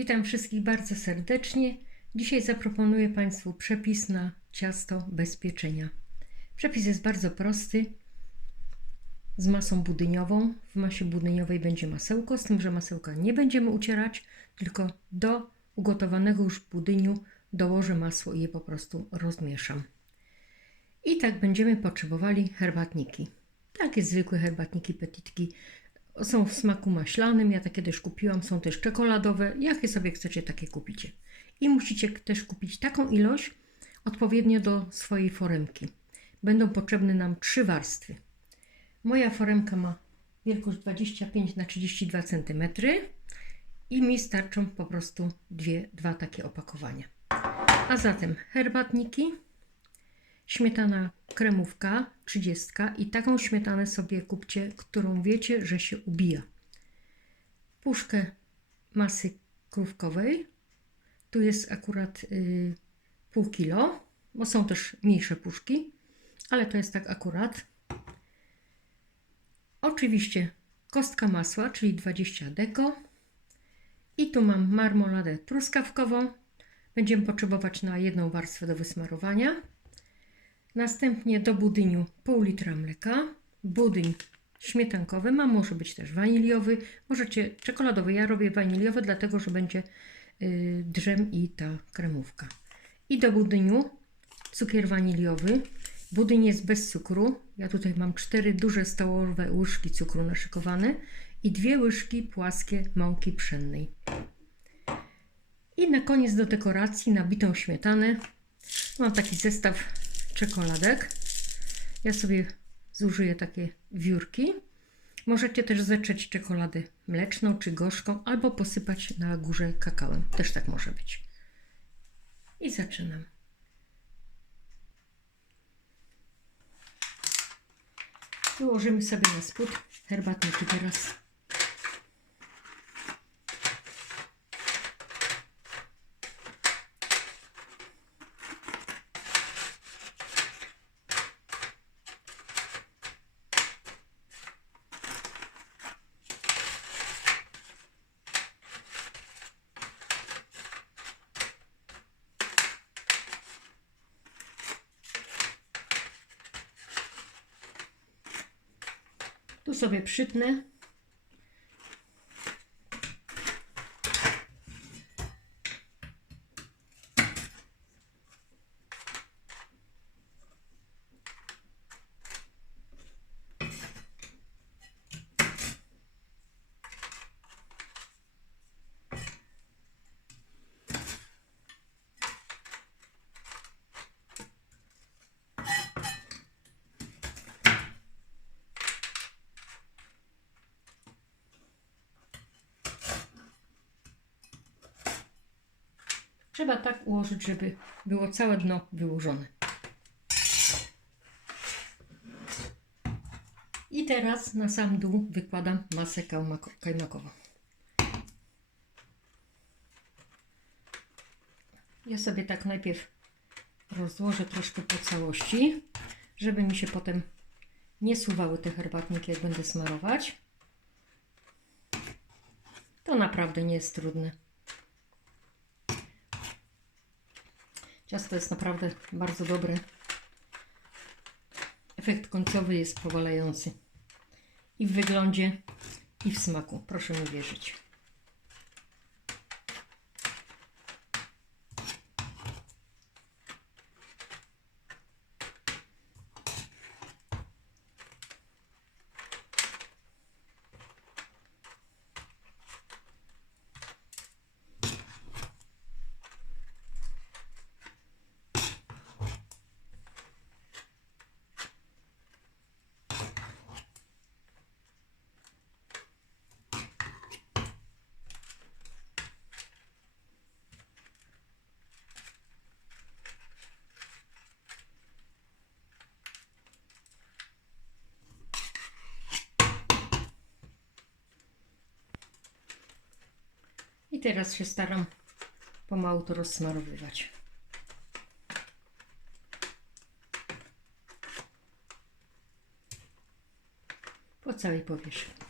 Witam wszystkich bardzo serdecznie. Dzisiaj zaproponuję Państwu przepis na ciasto bez pieczenia. Przepis jest bardzo prosty. Z masą budyniową. W masie budyniowej będzie masełko, z tym, że masełka nie będziemy ucierać, tylko do ugotowanego już budyniu dołożę masło i je po prostu rozmieszam. I tak będziemy potrzebowali herbatniki. Takie zwykłe herbatniki, petitki. Są w smaku maślanym, ja takie też kupiłam, są też czekoladowe. Jakie sobie chcecie, takie kupicie. I musicie też kupić taką ilość odpowiednio do swojej foremki. Będą potrzebne nam trzy warstwy. Moja foremka ma wielkość 25 na 32 cm i mi starczą po prostu dwie, dwa takie opakowania. A zatem herbatniki, śmietana kremówka 30 i taką śmietanę sobie kupcie, którą wiecie, że się ubija. Puszkę masy krówkowej. Tu jest akurat y, pół kilo, bo są też mniejsze puszki, ale to jest tak akurat. Oczywiście kostka masła, czyli 20 deko. I tu mam marmoladę truskawkową. Będziemy potrzebować na jedną warstwę do wysmarowania. Następnie do budyniu pół litra mleka, budyń śmietankowy, ma może być też waniliowy, możecie czekoladowy. Ja robię waniliowy, dlatego że będzie yy, drzem i ta kremówka. I do budyniu cukier waniliowy. Budyń jest bez cukru. Ja tutaj mam cztery duże stołowe łyżki cukru naszykowane i dwie łyżki płaskie mąki pszennej. I na koniec do dekoracji nabitą śmietanę. Mam taki zestaw czekoladek. Ja sobie zużyję takie wiórki. Możecie też zetrzeć czekoladę mleczną czy gorzką, albo posypać na górze kakałem. Też tak może być. I zaczynam. Wyłożymy sobie na spód herbatniki teraz. Tu sobie przytnę. Tak ułożyć, żeby było całe dno wyłożone. I teraz na sam dół wykładam masę kajmako- kajmakową. Ja sobie tak najpierw rozłożę troszkę po całości, żeby mi się potem nie suwały te herbatniki, jak będę smarować. To naprawdę nie jest trudne. Ciasto jest naprawdę bardzo dobre. Efekt końcowy jest powalający. I w wyglądzie, i w smaku. Proszę mi wierzyć. I teraz się staram pomału to rozsmarowywać. Po całej powierzchni.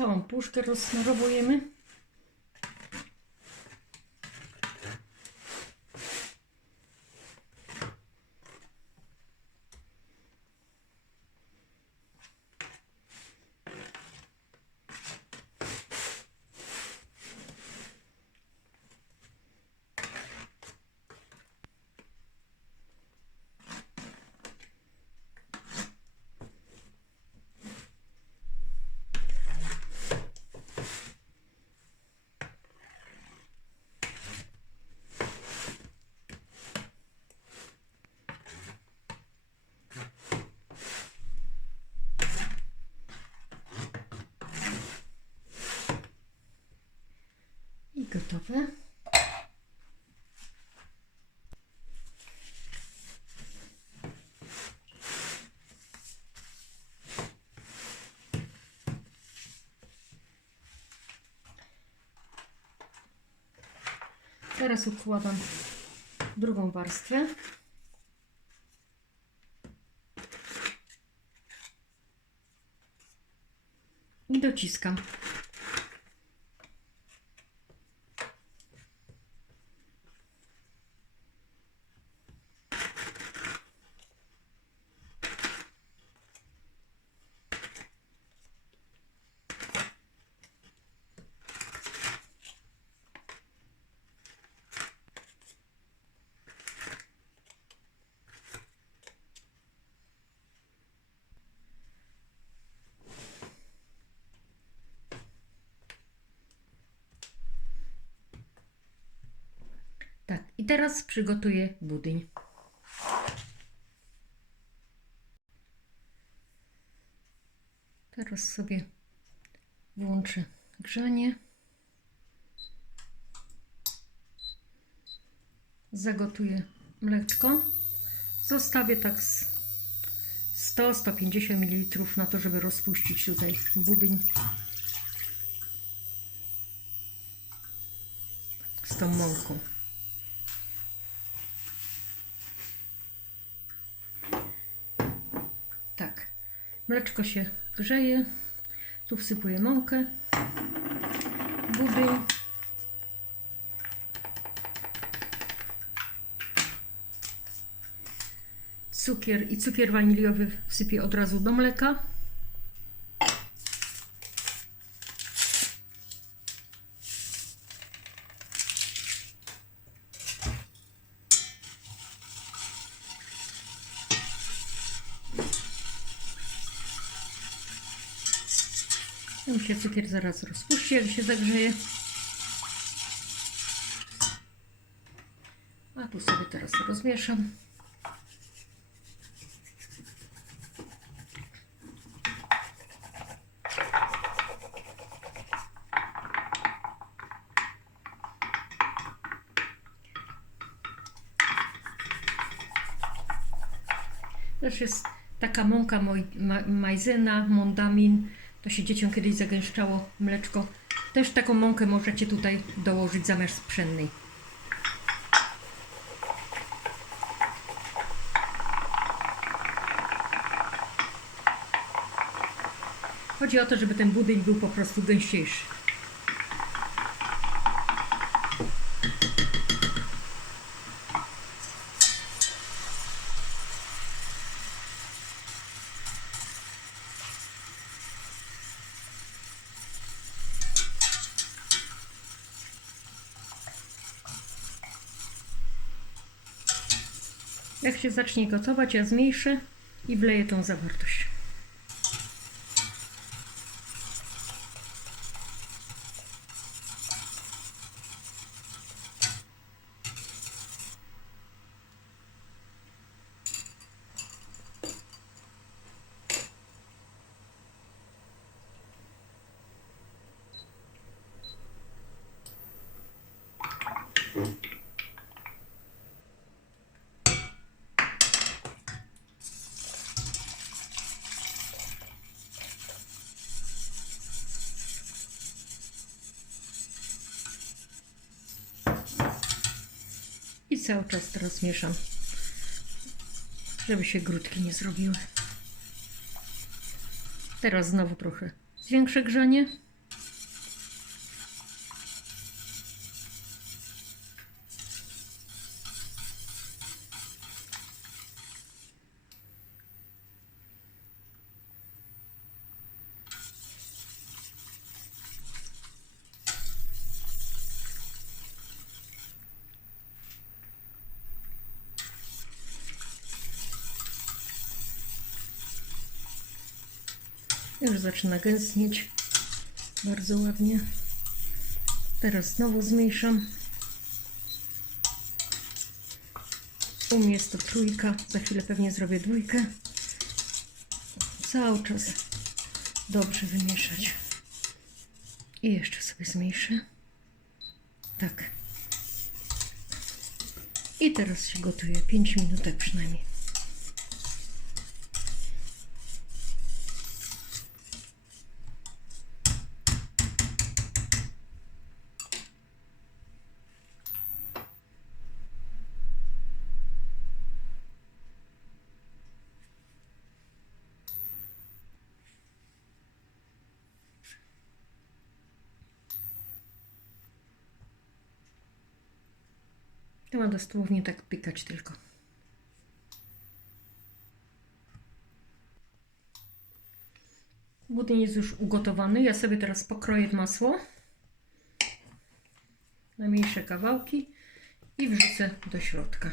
Całą puszkę rozsmarowujemy. I gotowe. Teraz układam drugą warstwę. I dociskam. Tak, i teraz przygotuję budyń. Teraz sobie włączę grzanie. Zagotuję mleczko. Zostawię tak z 100-150 ml na to, żeby rozpuścić tutaj budyń z tą mąką. Tak. Mleczko się grzeje. Tu wsypuję mąkę. Budyń. Cukier i cukier waniliowy wsypię od razu do mleka. Się cukier zaraz rozpuści, jak się zagrzeje. A tu sobie teraz rozmieszam. Też jest taka mąka moj, ma, majzyna, mondamin. To się dzieciom kiedyś zagęszczało mleczko. Też taką mąkę możecie tutaj dołożyć zamiast pszennej. Chodzi o to, żeby ten budyń był po prostu gęściejszy. Jak zacznie gotować, ja zmniejszę i wleję tą zawartość. Cały czas teraz mieszam, żeby się grudki nie zrobiły. Teraz znowu trochę zwiększę grzanie. Już zaczyna gęstnieć. Bardzo ładnie. Teraz znowu zmniejszam. U mnie jest to trójka. Za chwilę pewnie zrobię dwójkę. Cały czas dobrze wymieszać. I jeszcze sobie zmniejszę. Tak. I teraz się gotuje 5 minutek przynajmniej. Ma dosłownie tak pikać tylko. Budyń jest już ugotowany. Ja sobie teraz pokroję masło na mniejsze kawałki i wrzucę do środka.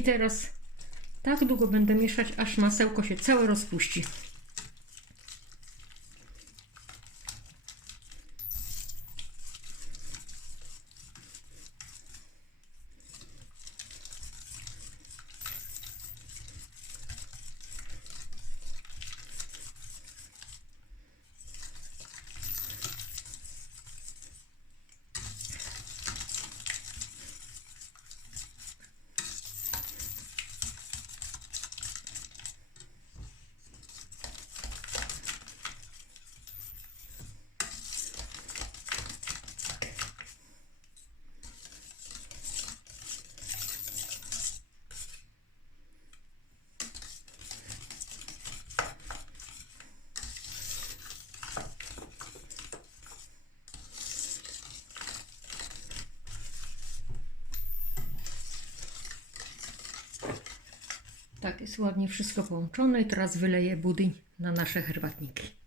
I teraz tak długo będę mieszać, aż masełko się całe rozpuści. Jest ładnie wszystko połączone i teraz wyleję budyń na nasze herbatniki.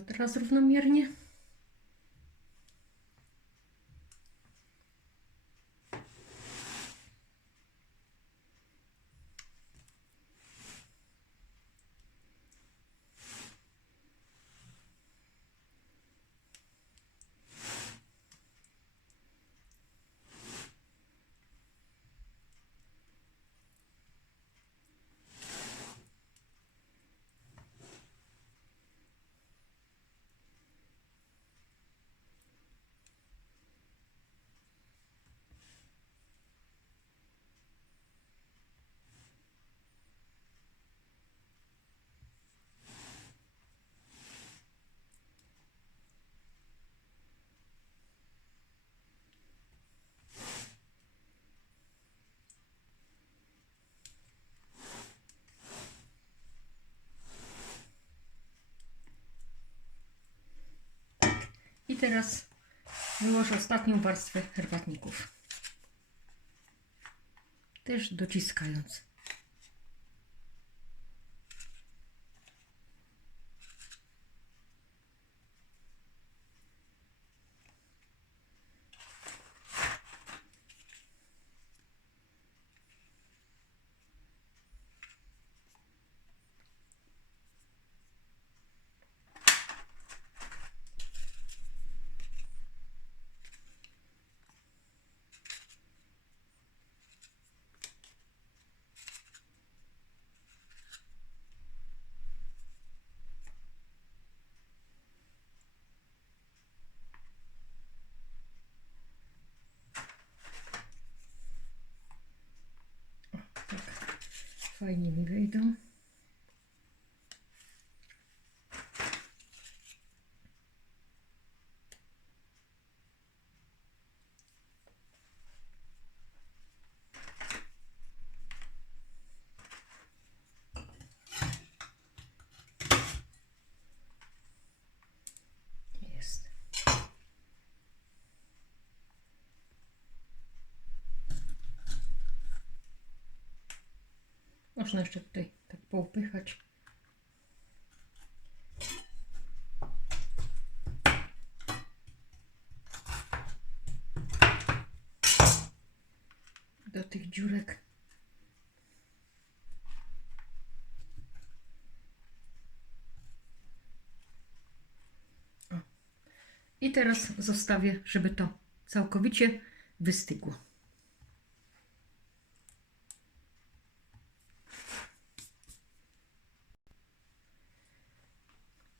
Teraz równomiernie. Teraz wyłożę ostatnią warstwę herbatników. Też dociskając. Fajnie mi wyjdą. Jest. Można jeszcze tutaj tak poupychać. Do tych dziurek. I teraz zostawię, żeby to całkowicie wystygło.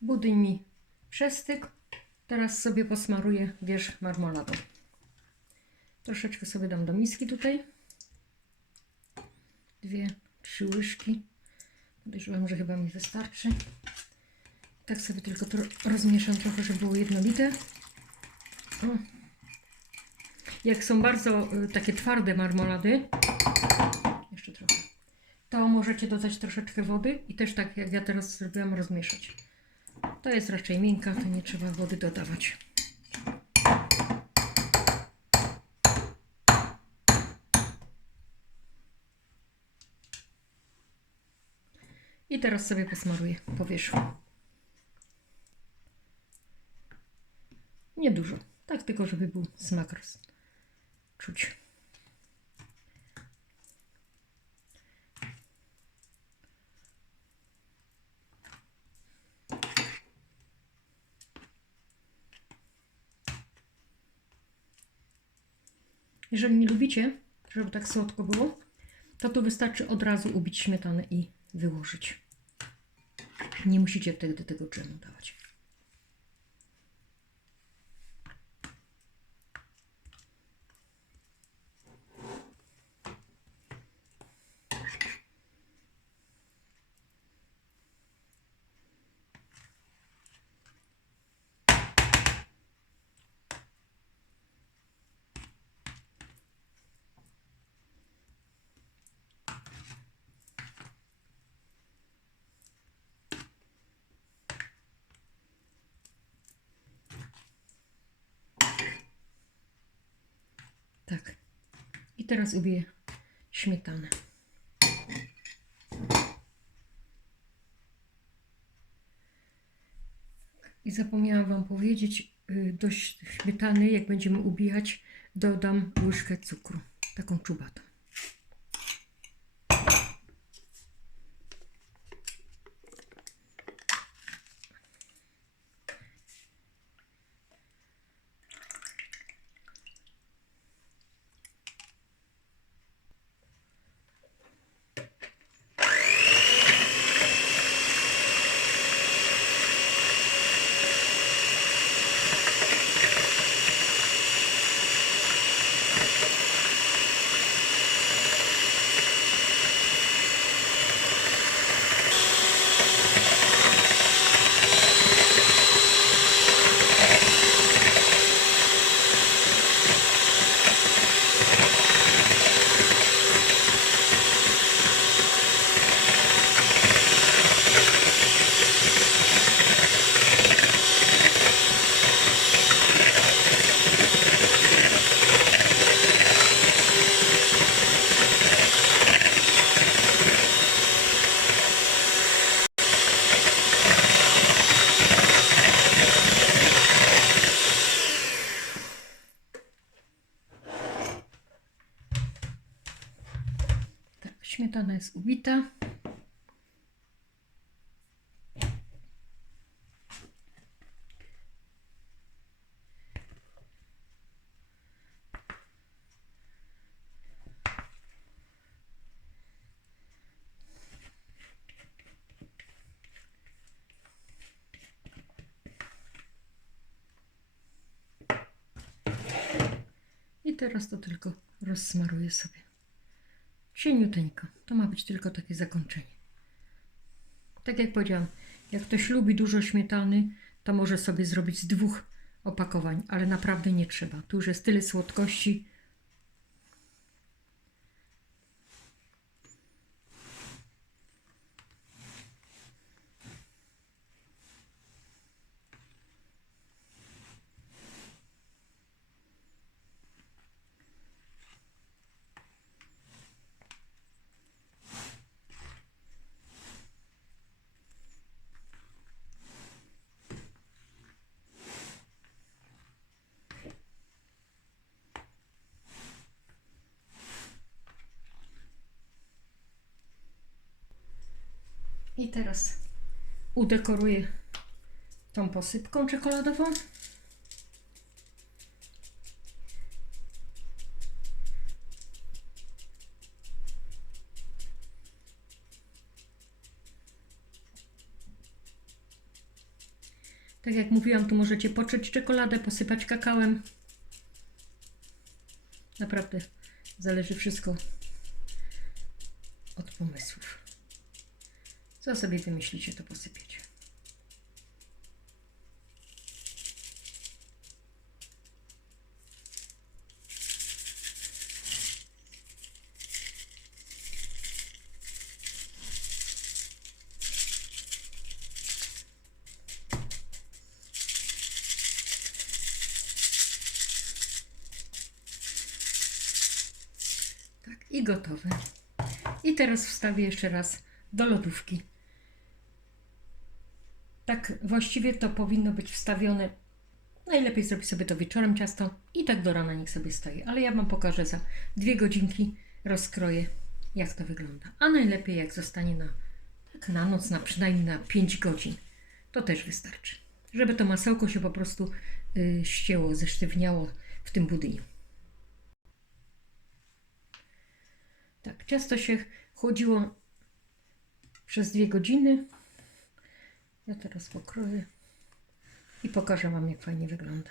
Budyń mi przestygł. Teraz sobie posmaruję wierzch marmoladą. Troszeczkę sobie dam do miski tutaj. Dwie, trzy łyżki. Podejrzewam, że chyba mi wystarczy. Tak sobie tylko to rozmieszam trochę, żeby było jednolite. O. Jak są bardzo y, takie twarde marmolady, jeszcze trochę, to możecie dodać troszeczkę wody i też tak jak ja teraz zrobiłam, rozmieszać. To jest raczej miękka, to nie trzeba wody dodawać. I teraz sobie posmaruję po wierzchu. Niedużo, tak tylko żeby był smak czuć. Jeżeli nie lubicie, żeby tak słodko było, to tu wystarczy od razu ubić śmietanę i wyłożyć. Nie musicie wtedy tego dżemu dawać. Tak. I teraz ubiję śmietanę. I zapomniałam Wam powiedzieć, y, do śmietany, jak będziemy ubijać, dodam łyżkę cukru, taką czubatą. Jest ubita. I teraz to tylko rozsmaruję sobie Cieniuteńko. To ma być tylko takie zakończenie. Tak jak powiedziałam, jak ktoś lubi dużo śmietany, to może sobie zrobić z dwóch opakowań, ale naprawdę nie trzeba. Tu już jest tyle słodkości. I teraz udekoruję tą posypką czekoladową. Tak jak mówiłam, tu możecie poczuć czekoladę, posypać kakałem. Naprawdę zależy wszystko od pomysłów. Co sobie wymyślicie, to posypiecie. Tak, i gotowe. I teraz wstawię jeszcze raz do lodówki. Tak właściwie to powinno być wstawione. Najlepiej zrobić sobie to wieczorem ciasto i tak do rana niech sobie stoi. Ale ja Wam pokażę za dwie godzinki, rozkroję jak to wygląda. A najlepiej jak zostanie na, tak na noc, na przynajmniej na 5 godzin. To też wystarczy. Żeby to masełko się po prostu y, ścięło, zesztywniało w tym budyniu. Tak, ciasto się chłodziło przez dwie godziny. Ja teraz pokroję i pokażę Wam, jak fajnie wygląda.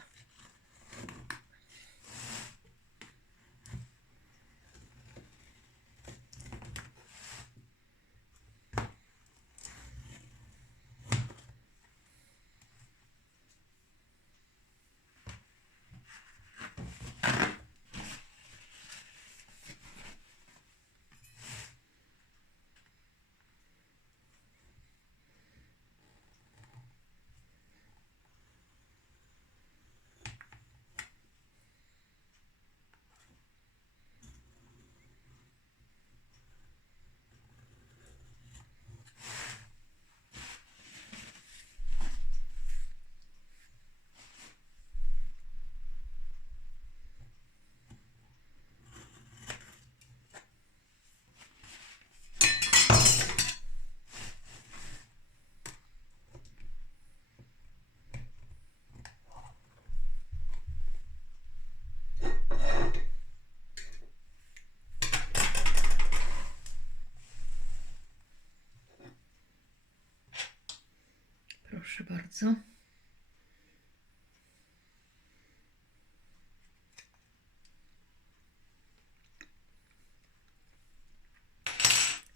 Proszę bardzo.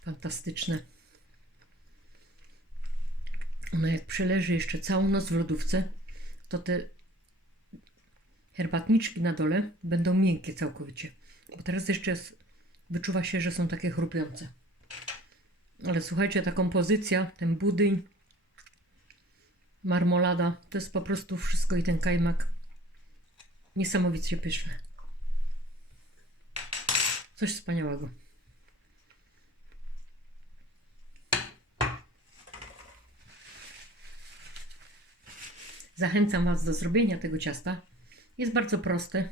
Fantastyczne. Ono jak przeleży jeszcze całą noc w lodówce, to te herbatniczki na dole będą miękkie całkowicie. Bo teraz jeszcze jest, wyczuwa się, że są takie chrupiące. Ale słuchajcie, ta kompozycja, ten budyń, marmolada, to jest po prostu wszystko i ten kajmak niesamowicie pyszny. Coś wspaniałego. Zachęcam Was do zrobienia tego ciasta. Jest bardzo proste.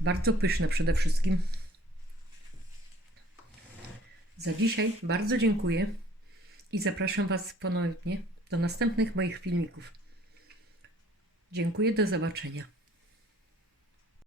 Bardzo pyszne przede wszystkim. Za dzisiaj bardzo dziękuję i zapraszam Was ponownie do następnych moich filmików. Dziękuję, do zobaczenia.